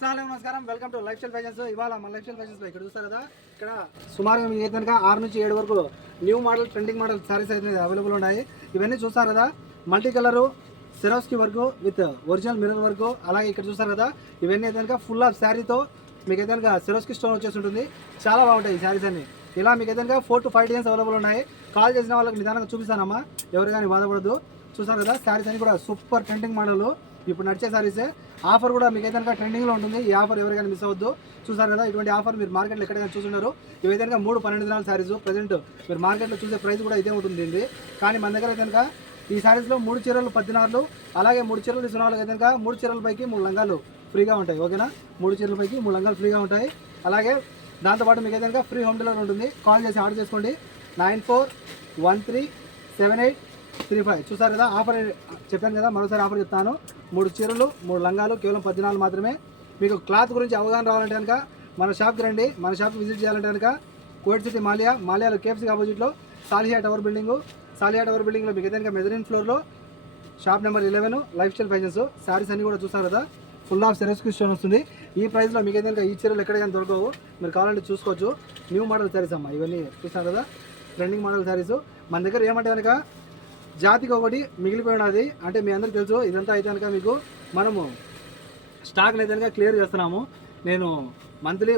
అస్సలాము నమస్కారం. Welcome to life style fashions. ఇవాళ మన లైఫ్ స్టైల్ ఫ్యాషన్స్ లో ఇక్కడ చూస్తారు కదా, ఇక్కడ సుమారుగా మీకు అయితే కనుక 6 నుంచి 7 వరకు new model trending model saris అయితే అవైలబుల్ ఉన్నాయి. ఇవన్నీ చూస్తారు కదా, multi colour Swarovski work with original mirror work. అలాగే ఇక్కడ చూస్తారు కదా, ఇవన్నీ అయితే కనుక ఫుల్ ఆఫ్ శారీతో మీకు అయితే కనుక సిరోస్కి స్టోన్ వచ్చేసి ఉంటుంది. చాలా బాగుంటాయి ఈ శారీస్ అన్ని. ఇలా మీకు అయితే కనుక 4 to 5 days అవైలబుల్ ఉన్నాయి. కాల్ చేసిన వాళ్ళకి నిదానంగా చూపిస్తానమ్మా, ఎవరు కానీ బాధపడదు. చూసారు కదా, శారీస్ అన్ని కూడా సూపర్ ట్రెండింగ్ మోడల్, ఇప్పుడు నడిచే శారీసే. ఆఫర్ కూడా మీకు అయితే ట్రెండింగ్లో ఉంటుంది. ఈ ఆఫర్ ఎవరికైనా మిస్ అవ్వద్దు. చూసారు కదా, ఇటువంటి ఆఫర్ మీరు మార్కెట్లో ఎక్కడైనా చూస్తున్నారు. ఇవైతే 3-12 దినాల శారీస్. ప్రజెంట్ మీరు మార్కెట్లో చూసే ప్రైస్ కూడా ఇదే ఉంటుంది. కానీ మన దగ్గర అయితే కనుక ఈ శారీస్లో 3 చీరలు 10 దినార్లు, అలాగే 3 చీరలు ఇస్తున్న వాళ్ళకి అయితే కనుక 3 చీరల పైకి 3 లంగాలు ఫ్రీగా ఉంటాయి. ఓకేనా, 3 చీరల పైకి 3 లంగాలు ఫ్రీగా ఉంటాయి. అలాగే దాంతోపాటు మీకు అయితే కనుక ఫ్రీ హోమ్ డెలివరీ ఉంటుంది. కాల్ చేసి ఆర్డర్ చేసుకోండి. 94137835. చూసారు కదా, ఆఫర్ చెప్పాను కదా, మరోసారి ఆఫర్ చెప్తాను. 3 చీరలు 3 లంగాలు కేవలం 10 దినాలు మాత్రమే. మీకు క్లాత్ గురించి అవగాహన రావాలంటే కనుక మన షాప్కి రండి. మన షాప్కి విజిట్ చేయాలంటే కనుక కోవిడ్ సిటీ మాలియాలో కేఎఫ్సీ ఆపోజిట్లో సాలియా టవర్ బిల్డింగ్లో మీకు అయితే కనుక మెజరిన్ ఫ్లోర్లో shop number 11 life style fashions. Saris అన్ని కూడా చూసారు కదా, ఫుల్ ఆఫ్ సిరోస్కి స్టోన్ వస్తుంది. ఈ ప్రైస్లో మీకు అయితే కనుక ఈ చీరలు ఎక్కడైనా దొరకవు. మీరు కావాలంటే చూసుకోవచ్చు. న్యూ మోడల్ శారీస్ అమ్మ, ఇవన్నీ చూసారు కదా, ట్రెండింగ్ మోడల్ శారీస్. మన దగ్గర ఏమంటే కనుక జాతికి ఒకటి మిగిలిపోయి ఉన్నది. అంటే మీ అందరికీ తెలుసు, ఇదంతా అయితే కనుక మీకు మనము స్టాక్ని అయితే కనుక క్లియర్ చేస్తున్నాము. నేను మంత్లీ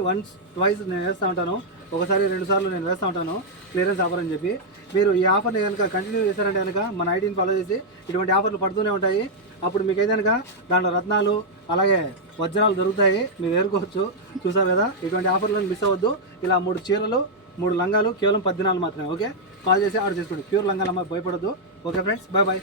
ట్వైస్ నేను వేస్తూ ఉంటాను, ఒకసారి 2 సార్లు నేను వేస్తూ ఉంటాను క్లియరెన్స్ ఆఫర్ అని చెప్పి. మీరు ఈ ఆఫర్ని కనుక కంటిన్యూ చేశారంటే కనుక మన ఐడిని ఫాలో చేసి ఇటువంటి ఆఫర్లు పడుతూనే ఉంటాయి. అప్పుడు మీకు అయితే కనుక దాంట్లో రత్నాలు అలాగే వజ్రాలు దొరుకుతాయి, మీరు ఏరుకోవచ్చు. చూసారు కదా, ఇటువంటి ఆఫర్లను మిస్ అవ్వద్దు. ఇలా 3 చీరలు 3 లంగాలు కేవలం 10 దినాలు మాత్రమే. ఓకే, కాల్ చేసి ఆర్డర్ చేసుకోండి. ప్యూర్ లంగాలు అమ్మ, భయపడద్దు. Okay friends, bye bye.